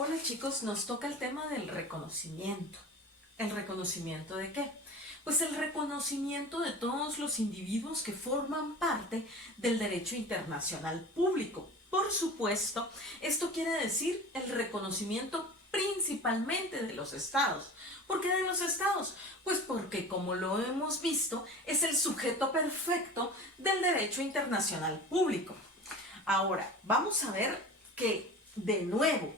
Hola chicos, nos toca el tema del reconocimiento. ¿El reconocimiento de qué? Pues el reconocimiento de todos los individuos que forman parte del derecho internacional público. Por supuesto, esto quiere decir el reconocimiento principalmente de los estados. ¿Por qué de los estados? Pues porque, como lo hemos visto, es el sujeto perfecto del derecho internacional público. Ahora, vamos a ver que, de nuevo,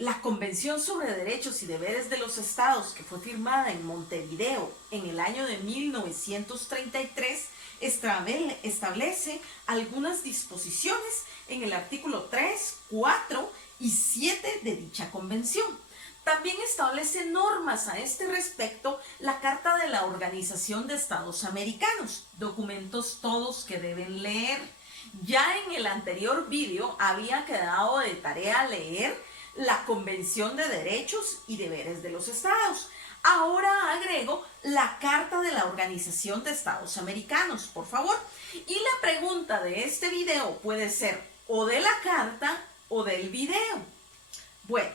la Convención sobre Derechos y Deberes de los Estados, que fue firmada en Montevideo en el año de 1933, establece algunas disposiciones en el artículo 3, 4 y 7 de dicha convención. También establece normas a este respecto la Carta de la Organización de Estados Americanos, documentos todos que deben leer. Ya en el anterior vídeo había quedado de tarea leer la Convención de Derechos y Deberes de los Estados. Ahora agrego la Carta de la Organización de Estados Americanos, por favor. Y la pregunta de este video puede ser o de la carta o del video. Bueno,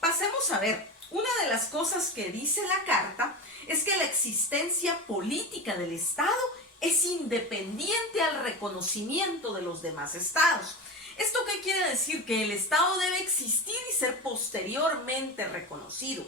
pasemos a ver. Una de las cosas que dice la carta es que la existencia política del Estado es independiente al reconocimiento de los demás estados. ¿Esto qué quiere decir? Que el Estado debe existir y ser posteriormente reconocido.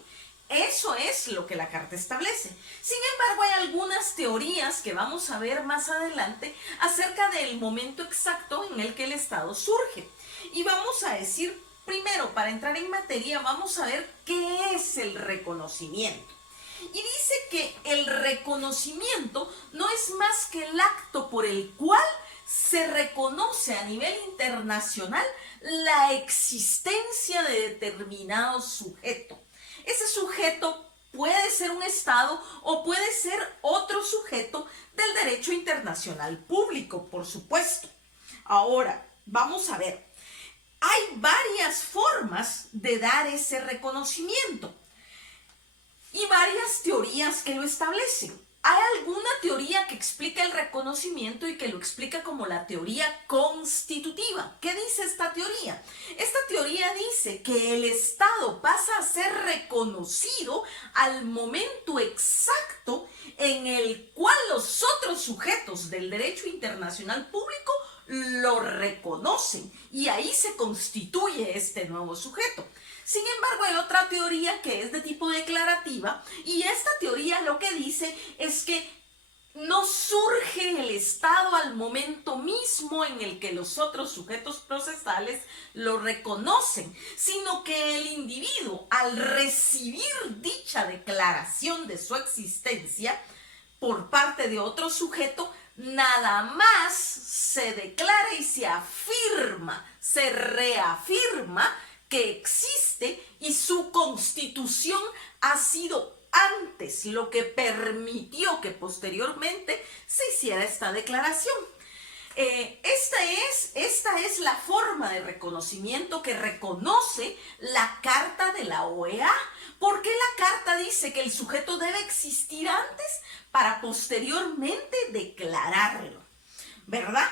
Eso es lo que la Carta establece. Sin embargo, hay algunas teorías que vamos a ver más adelante acerca del momento exacto en el que el Estado surge. Y vamos a decir, primero, para entrar en materia, vamos a ver qué es el reconocimiento. Y dice que el reconocimiento no es más que el acto por el cual se reconoce a nivel internacional la existencia de determinado sujeto. Ese sujeto puede ser un Estado o puede ser otro sujeto del derecho internacional público, por supuesto. Ahora, vamos a ver. Hay varias formas de dar ese reconocimiento y varias teorías que lo establecen. Hay alguna teoría que explica el reconocimiento y que lo explica como la teoría constitutiva. ¿Qué dice esta teoría? Esta teoría dice que el Estado pasa a ser reconocido al momento exacto en el cual los otros sujetos del derecho internacional público lo reconocen y ahí se constituye este nuevo sujeto. Sin embargo, hay otra teoría que es de tipo declarativa y esta teoría lo que dice es que no surge el Estado al momento mismo en el que los otros sujetos procesales lo reconocen, sino que el individuo, al recibir dicha declaración de su existencia por parte de otro sujeto, nada más se declara y se afirma, se reafirma que existe y su constitución ha sido antes lo que permitió que posteriormente se hiciera esta declaración. Esta es la forma de reconocimiento que reconoce la Carta de la OEA. ¿Por qué la Carta dice que el sujeto debe existir antes para posteriormente declararlo? ¿Verdad?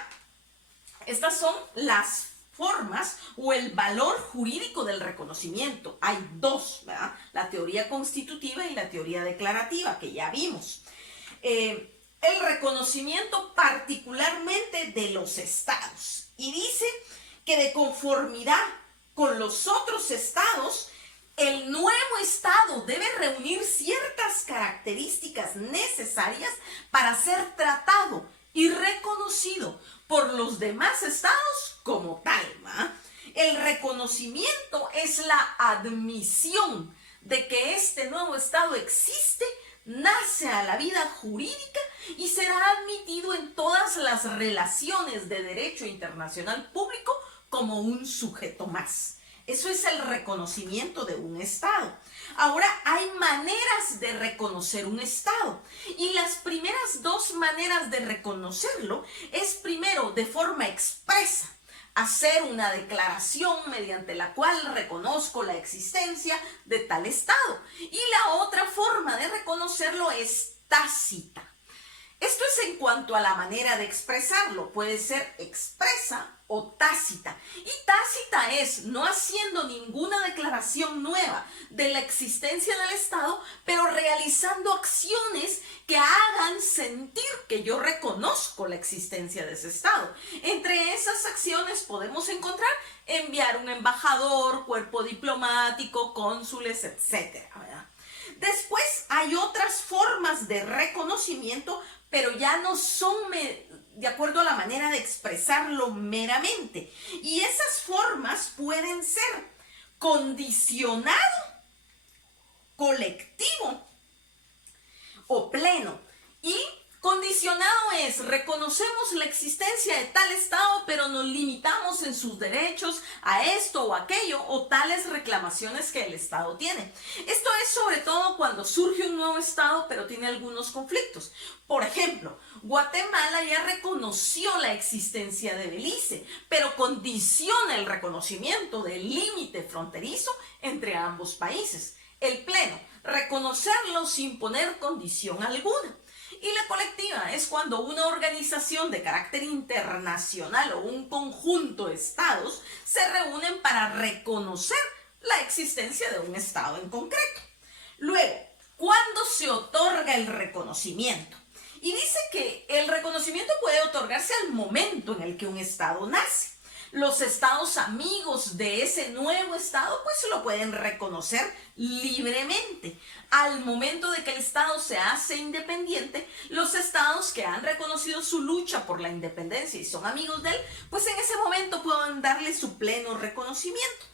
Estas son las formas o el valor jurídico del reconocimiento. Hay dos, ¿verdad? La teoría constitutiva y la teoría declarativa, que ya vimos. El reconocimiento particularmente de los estados. Y dice que de conformidad con los otros estados, el nuevo estado debe reunir ciertas características necesarias para ser tratado y reconocido por los demás estados como tal, ¿va? El reconocimiento es la admisión de que este nuevo estado existe, nace a la vida jurídica y será admitido en todas las relaciones de derecho internacional público como un sujeto más. Eso es el reconocimiento de un Estado. Ahora, hay maneras de reconocer un Estado. Y las primeras dos maneras de reconocerlo es, primero, de forma expresa, hacer una declaración mediante la cual reconozco la existencia de tal Estado. Y la otra forma de reconocerlo es tácita. Esto es en cuanto a la manera de expresarlo. Puede ser expresa o tácita. Y tácita es no haciendo ninguna declaración nueva de la existencia del Estado, pero realizando acciones que hagan sentir que yo reconozco la existencia de ese Estado. Entre esas acciones podemos encontrar enviar un embajador, cuerpo diplomático, cónsules, etc. Después hay otras formas de reconocimiento, pero ya no son de acuerdo a la manera de expresarlo meramente. Y esas formas pueden ser condicionado, colectivo o pleno. Y condicionado es, reconocemos la existencia de tal Estado, pero nos limitamos en sus derechos a esto o aquello, o tales reclamaciones que el Estado tiene. Esto es sobre todo cuando surge un nuevo Estado, pero tiene algunos conflictos. Por ejemplo, Guatemala ya reconoció la existencia de Belice, pero condiciona el reconocimiento del límite fronterizo entre ambos países. El pleno, reconocerlo sin poner condición alguna. Y la colectiva es cuando una organización de carácter internacional o un conjunto de estados se reúnen para reconocer la existencia de un estado en concreto. Luego, ¿cuándo se otorga el reconocimiento? Y dice que el reconocimiento puede otorgarse al momento en el que un estado nace. Los estados amigos de ese nuevo estado pues lo pueden reconocer libremente. Al momento de que el estado se hace independiente, los estados que han reconocido su lucha por la independencia y son amigos de él, pues en ese momento pueden darle su pleno reconocimiento.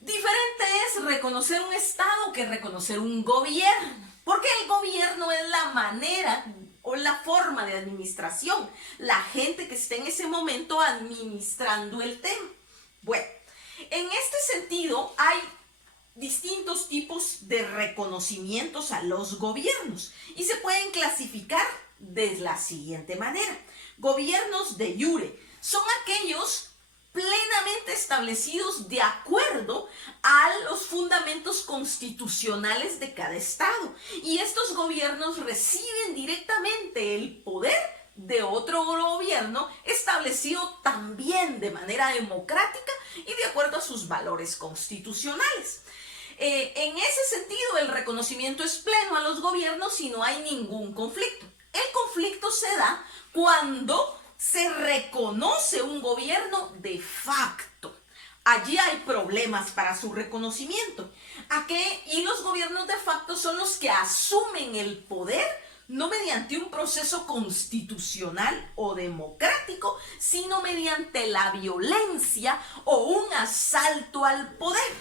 Diferente es reconocer un estado que reconocer un gobierno, porque el gobierno es la manera o la forma de administración, la gente que esté en ese momento administrando el tema. Bueno, en este sentido hay distintos tipos de reconocimientos a los gobiernos y se pueden clasificar de la siguiente manera. Gobiernos de iure son aquellos plenamente establecidos de acuerdo a los fundamentos constitucionales de cada estado. Y estos gobiernos reciben directamente el poder de otro gobierno establecido también de manera democrática y de acuerdo a sus valores constitucionales. En ese sentido, el reconocimiento es pleno a los gobiernos y no hay ningún conflicto. El conflicto se da cuando se reconoce un gobierno de facto. Allí hay problemas para su reconocimiento. Y los gobiernos de facto son los que asumen el poder no mediante un proceso constitucional o democrático, sino mediante la violencia o un asalto al poder.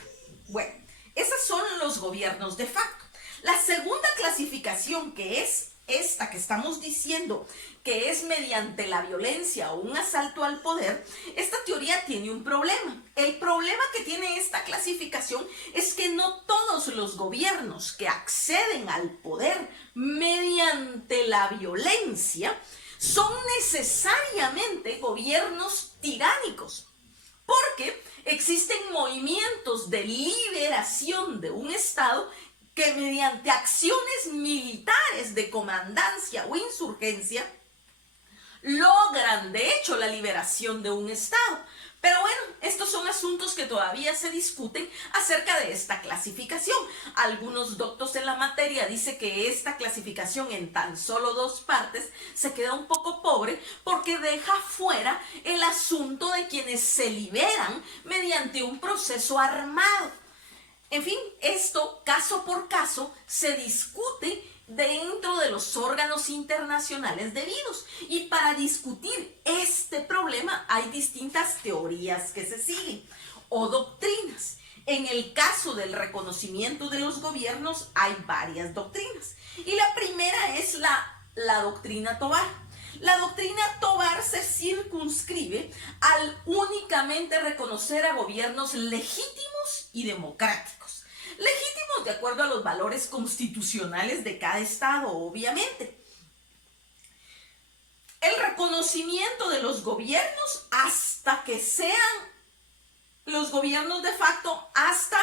Bueno, esos son los gobiernos de facto. La segunda clasificación, que es esta que estamos diciendo, que es mediante la violencia o un asalto al poder, esta teoría tiene un problema. El problema que tiene esta clasificación es que no todos los gobiernos que acceden al poder mediante la violencia son necesariamente gobiernos tiránicos, porque existen movimientos de liberación de un Estado que mediante acciones militares de comandancia o insurgencia logran de hecho la liberación de un Estado. Pero bueno, estos son asuntos que todavía se discuten acerca de esta clasificación. Algunos doctos en la materia dicen que esta clasificación en tan solo dos partes se queda un poco pobre porque deja fuera el asunto de quienes se liberan mediante un proceso armado. En fin, esto caso por caso se discute dentro de los órganos internacionales debidos. Y para discutir este problema hay distintas teorías que se siguen o doctrinas. En el caso del reconocimiento de los gobiernos hay varias doctrinas. Y la primera es la doctrina Tobar. La doctrina Tobar se circunscribe al únicamente reconocer a gobiernos legítimos y democráticos. Legítimos de acuerdo a los valores constitucionales de cada estado, obviamente. El reconocimiento de los gobiernos hasta que sean los gobiernos de facto, hasta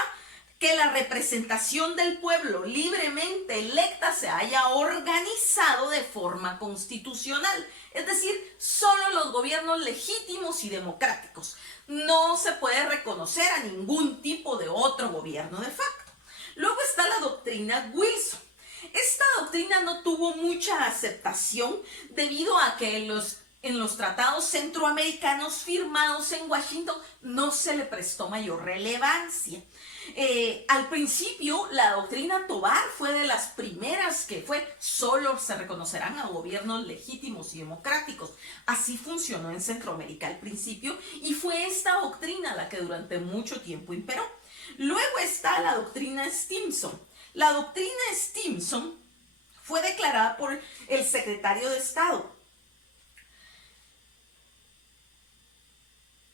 que la representación del pueblo libremente electa se haya organizado de forma constitucional. Es decir, solo los gobiernos legítimos y democráticos. No se puede reconocer a ningún tipo de otro gobierno de facto. Luego está la doctrina Wilson. Esta doctrina no tuvo mucha aceptación debido a que en los tratados centroamericanos firmados en Washington no se le prestó mayor relevancia. Al principio, la doctrina Tovar fue de las primeras que solo se reconocerán a gobiernos legítimos y democráticos. Así funcionó en Centroamérica al principio y fue esta doctrina la que durante mucho tiempo imperó. Luego está la doctrina Stimson. La doctrina Stimson fue declarada por el secretario de Estado.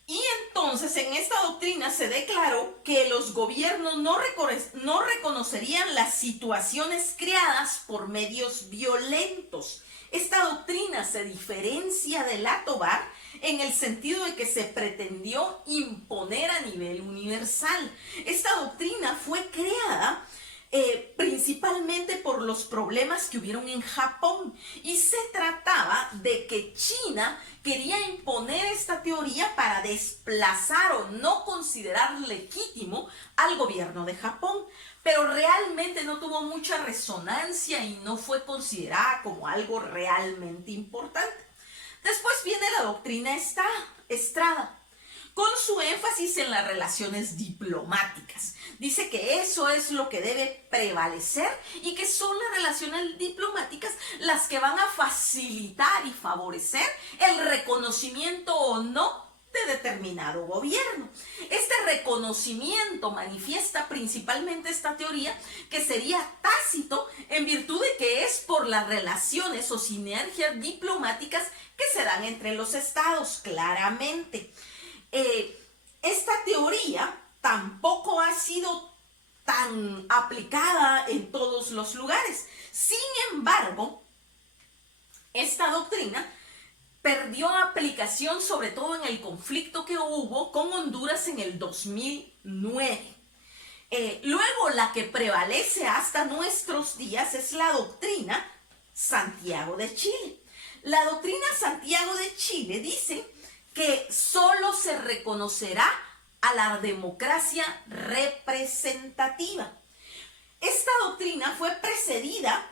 Y entonces en esta doctrina se declaró que los gobiernos no reconocerían las situaciones creadas por medios violentos. Esta doctrina se diferencia de la Tovar en el sentido de que se pretendió imponer a nivel universal. Esta doctrina fue creada principalmente por los problemas que hubieron en Japón, y se trataba de que China quería imponer esta teoría para desplazar o no considerar legítimo al gobierno de Japón, pero realmente no tuvo mucha resonancia y no fue considerada como algo realmente importante. Después viene la doctrina Estrada, con su énfasis en las relaciones diplomáticas. Dice que eso es lo que debe prevalecer y que son las relaciones diplomáticas las que van a facilitar y favorecer el reconocimiento o no de determinado gobierno. Este reconocimiento manifiesta principalmente esta teoría, que sería tácito en virtud de que es por las relaciones o sinergias diplomáticas que se dan entre los estados, claramente. Esta teoría tampoco ha sido tan aplicada en todos los lugares. Sin embargo, esta doctrina perdió aplicación sobre todo en el conflicto que hubo con Honduras en el 2009. Luego, la que prevalece hasta nuestros días es la doctrina Santiago de Chile. La doctrina Santiago de Chile dice que solo se reconocerá a la democracia representativa. Esta doctrina fue precedida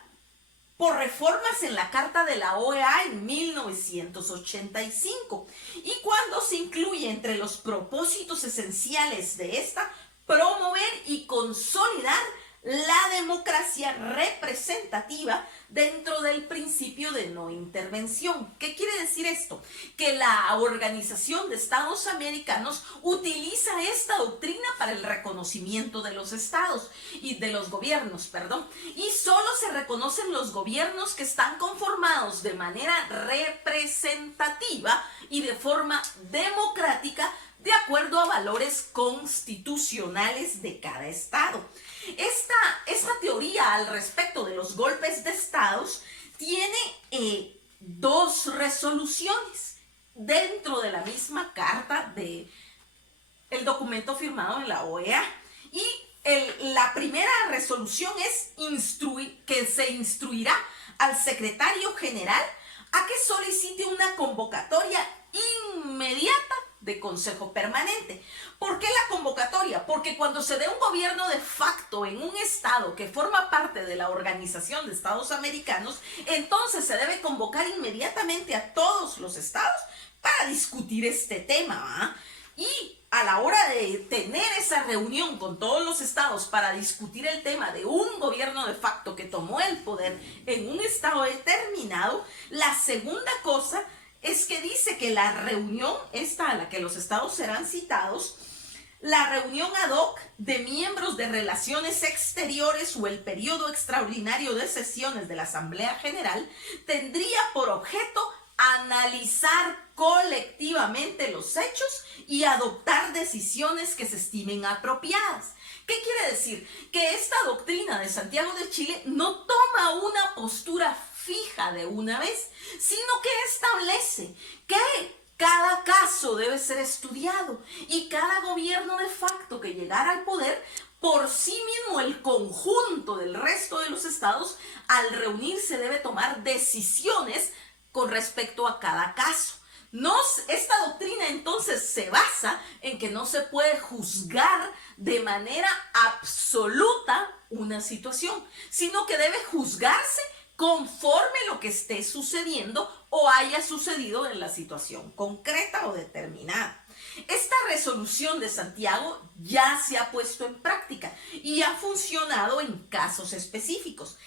por reformas en la Carta de la OEA en 1985, y cuando se incluye entre los propósitos esenciales de esta, promover y consolidar la democracia representativa dentro del principio de no intervención. ¿Qué quiere decir esto? Que la Organización de Estados Americanos utiliza esta doctrina para el reconocimiento de los estados y de los gobiernos, y solo se reconocen los gobiernos que están conformados de manera representativa y de forma democrática, de acuerdo a valores constitucionales de cada estado. Esta teoría al respecto de los golpes de estados tiene dos resoluciones dentro de la misma carta del documento firmado en la OEA. Y la primera resolución es que se instruirá al secretario general a que solicite una convocatoria inmediata de Consejo Permanente. ¿Por qué la convocatoria? Porque cuando se dé un gobierno de facto en un estado que forma parte de la Organización de Estados Americanos, entonces se debe convocar inmediatamente a todos los estados para discutir este tema, y a la hora de tener esa reunión con todos los estados para discutir el tema de un gobierno de facto que tomó el poder en un estado determinado, la segunda cosa es que dice que la reunión esta a la que los estados serán citados, la reunión ad hoc de miembros de Relaciones Exteriores o el periodo extraordinario de sesiones de la Asamblea General, tendría por objeto analizar colectivamente los hechos y adoptar decisiones que se estimen apropiadas. ¿Qué quiere decir? Que esta doctrina de Santiago de Chile no toma una postura fija de una vez, sino que establece que cada caso debe ser estudiado y cada gobierno de facto que llegara al poder Por sí mismo, el conjunto del resto de los estados, al reunirse, debe tomar decisiones con respecto a cada caso. Esta doctrina entonces se basa en que no se puede juzgar de manera absoluta una situación, sino que debe juzgarse conforme lo que esté sucediendo o haya sucedido en la situación concreta o determinada. Esta resolución de Santiago ya se ha puesto en práctica y ha funcionado en casos específicos.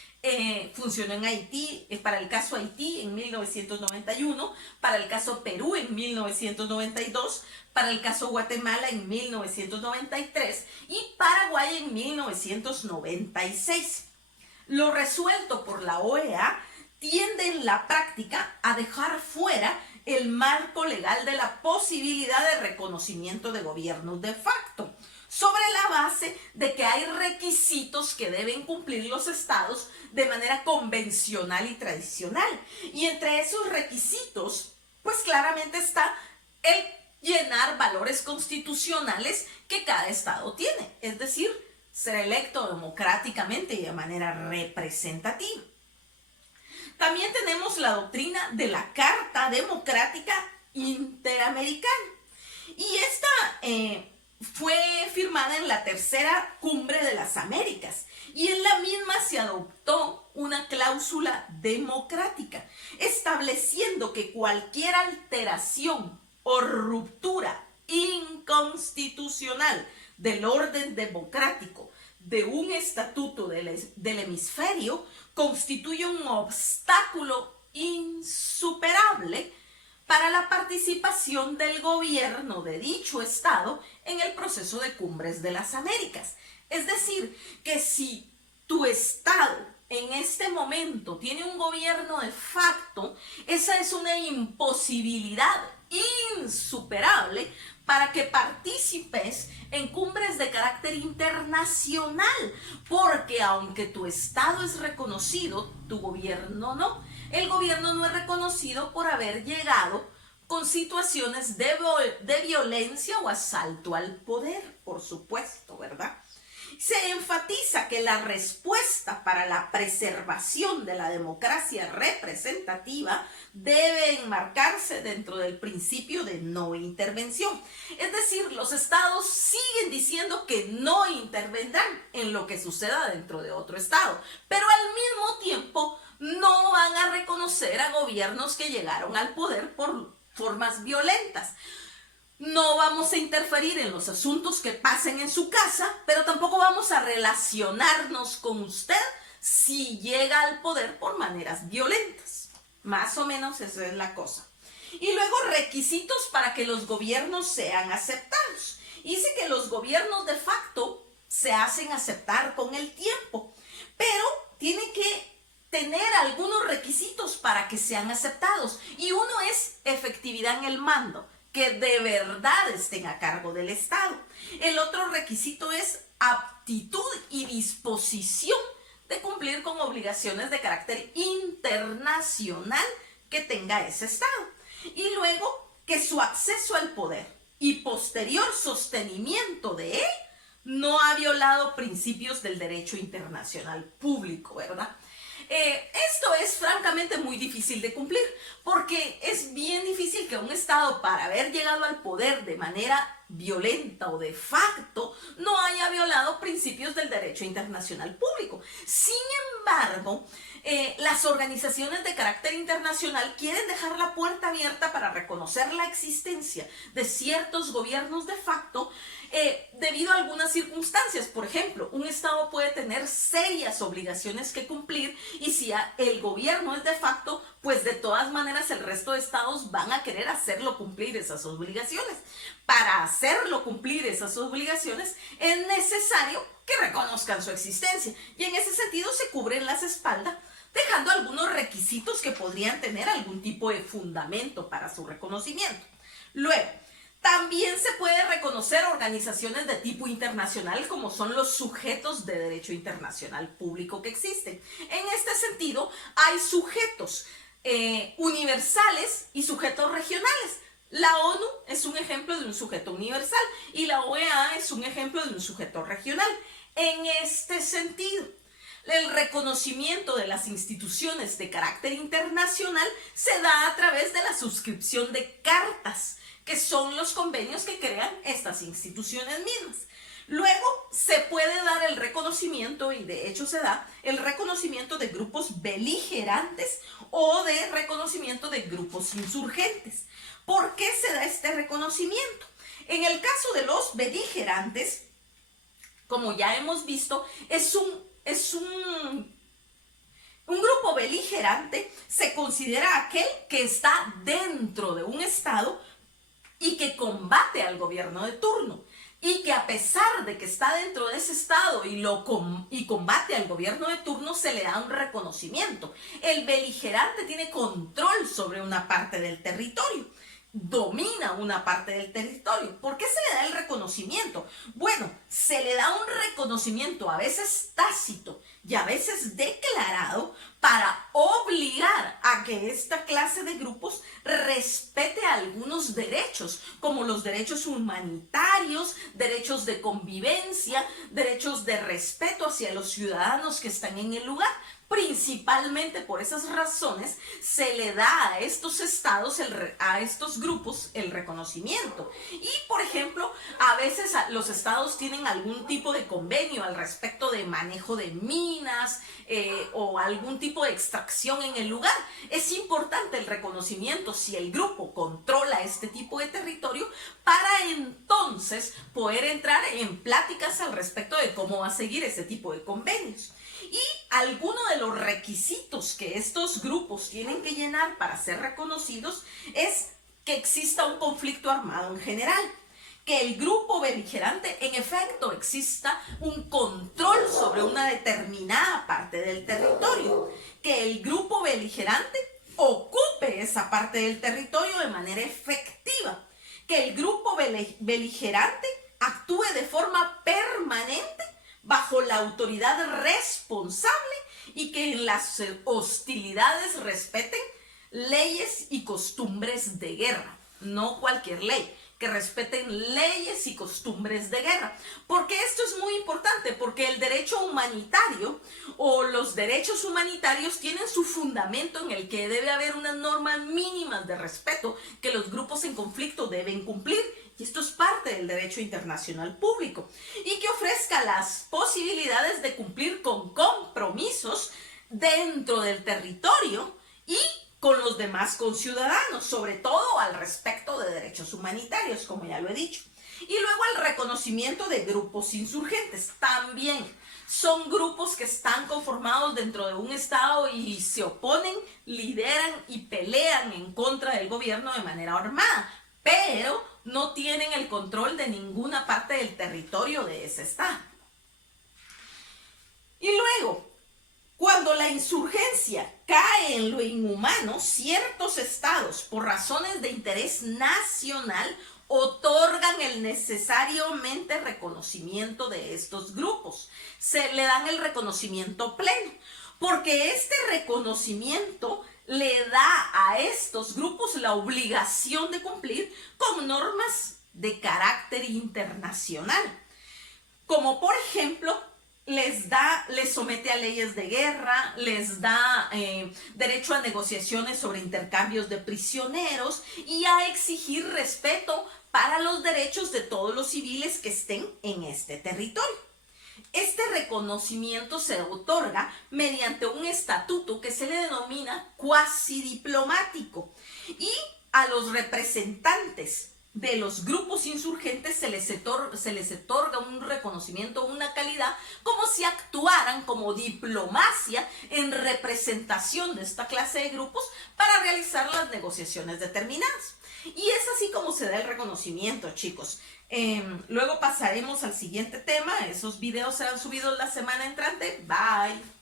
Funcionó en Haití, para el caso Haití en 1991, para el caso Perú en 1992, para el caso Guatemala en 1993 y Paraguay en 1996. Lo resuelto por la OEA tiende en la práctica a dejar fuera el marco legal de la posibilidad de reconocimiento de gobiernos de facto, sobre la base de que hay requisitos que deben cumplir los estados de manera convencional y tradicional. Y entre esos requisitos, pues claramente está el llenar valores constitucionales que cada estado tiene, es decir, ser electo democráticamente y de manera representativa. También tenemos la doctrina de la Carta Democrática Interamericana. Y esta fue firmada en la Tercera Cumbre de las Américas. Y en la misma se adoptó una cláusula democrática, estableciendo que cualquier alteración o ruptura inconstitucional del orden democrático de un estatuto del hemisferio constituye un obstáculo insuperable para la participación del gobierno de dicho estado en el proceso de Cumbres de las Américas. Es decir, que si tu estado en este momento tiene un gobierno de facto, esa es una imposibilidad insuperable para que participes en cumbres de carácter internacional, porque aunque tu estado es reconocido, tu gobierno no. El gobierno no es reconocido por haber llegado con situaciones de violencia o asalto al poder, por supuesto, ¿verdad? Se enfatiza que la respuesta para la preservación de la democracia representativa debe enmarcarse dentro del principio de no intervención. Es decir, los estados siguen diciendo que no intervendrán en lo que suceda dentro de otro estado, pero al mismo tiempo no van a reconocer a gobiernos que llegaron al poder por formas violentas. No vamos a interferir en los asuntos que pasen en su casa, pero tampoco vamos a relacionarnos con usted si llega al poder por maneras violentas. Más o menos esa es la cosa. Y luego requisitos para que los gobiernos sean aceptados. Dice que los gobiernos de facto se hacen aceptar con el tiempo, pero tiene que tener algunos requisitos para que sean aceptados. Y uno es efectividad en el mando, que de verdad estén a cargo del Estado. El otro requisito es aptitud y disposición de cumplir con obligaciones de carácter internacional que tenga ese Estado. Y luego que su acceso al poder y posterior sostenimiento de él no ha violado principios del derecho internacional público, ¿verdad? Esto es francamente muy difícil de cumplir, porque es bien difícil que un Estado, para haber llegado al poder de manera violenta o de facto, no haya violado principios del derecho internacional público. Sin embargo, las organizaciones de carácter internacional quieren dejar la puerta abierta para reconocer la existencia de ciertos gobiernos de facto debido a algunas circunstancias. Por ejemplo, un Estado puede tener serias obligaciones que cumplir y si el gobierno es de facto, pues de todas maneras el resto de estados van a querer hacerlo cumplir esas obligaciones. Para hacerlo cumplir esas obligaciones es necesario que reconozcan su existencia y en ese sentido se cubren las espaldas, dejando algunos requisitos que podrían tener algún tipo de fundamento para su reconocimiento. Luego, también se puede reconocer organizaciones de tipo internacional como son los sujetos de derecho internacional público que existen. En este sentido, hay sujetos universales y sujetos regionales. La ONU es un ejemplo de un sujeto universal y la OEA es un ejemplo de un sujeto regional. En este sentido, el reconocimiento de las instituciones de carácter internacional se da a través de la suscripción de cartas, que son los convenios que crean estas instituciones mismas. Luego se puede dar el reconocimiento, y de hecho se da, el reconocimiento de grupos beligerantes o de reconocimiento de grupos insurgentes. ¿Por qué se da este reconocimiento? En el caso de los beligerantes, como ya hemos visto, un grupo beligerante se considera aquel que está dentro de un estado y que combate al gobierno de turno. Y que a pesar de que está dentro de ese estado y combate al gobierno de turno, se le da un reconocimiento. El beligerante tiene control sobre una parte del territorio, domina una parte del territorio. ¿Por qué se le da el reconocimiento? Bueno, se le da un reconocimiento a veces tácito y a veces declarado para obligar a que esta clase de grupos respete algunos derechos, como los derechos humanitarios, derechos de convivencia, derechos de respeto hacia los ciudadanos que están en el lugar. Principalmente por esas razones se le da a estos estados, a estos grupos, el reconocimiento. Y, por ejemplo, a veces los estados tienen algún tipo de convenio al respecto de manejo de minas o algún tipo de extracción en el lugar. Es importante el reconocimiento si el grupo controla este tipo de territorio para entonces poder entrar en pláticas al respecto de cómo va a seguir ese tipo de convenios. Y alguno de los requisitos que estos grupos tienen que llenar para ser reconocidos es que exista un conflicto armado en general, que el grupo beligerante en efecto exista un control sobre una determinada parte del territorio, que el grupo beligerante ocupe esa parte del territorio de manera efectiva, que el grupo beligerante actúe de forma permanente bajo la autoridad responsable y que en las hostilidades respeten leyes y costumbres de guerra, no cualquier ley, que respeten leyes y costumbres de guerra. Porque esto es muy importante, porque el derecho humanitario o los derechos humanitarios tienen su fundamento en el que debe haber unas normas mínimas de respeto que los grupos en conflicto deben cumplir. Y esto es parte del derecho internacional público y que ofrezca las posibilidades de cumplir con compromisos dentro del territorio y con los demás conciudadanos, sobre todo al respecto de derechos humanitarios, como ya lo he dicho. Y luego el reconocimiento de grupos insurgentes. También son grupos que están conformados dentro de un estado y se oponen, lideran y pelean en contra del gobierno de manera armada, pero no tienen el control de ninguna parte del territorio de ese estado. Y luego, cuando la insurgencia cae en lo inhumano, ciertos estados, por razones de interés nacional, otorgan el necesariamente reconocimiento de estos grupos. Se le dan el reconocimiento pleno, porque este reconocimiento le da a estos grupos la obligación de cumplir con normas de carácter internacional, como por ejemplo les somete a leyes de guerra, les da derecho a negociaciones sobre intercambios de prisioneros y a exigir respeto para los derechos de todos los civiles que estén en este territorio. Este reconocimiento se otorga mediante un estatuto que se le denomina cuasi diplomático y a los representantes de los grupos insurgentes se les otorga un reconocimiento, una calidad, como si actuaran como diplomacia en representación de esta clase de grupos para realizar las negociaciones determinadas. Y es así como se da el reconocimiento, chicos. Luego pasaremos al siguiente tema. Esos videos serán subidos la semana entrante. Bye.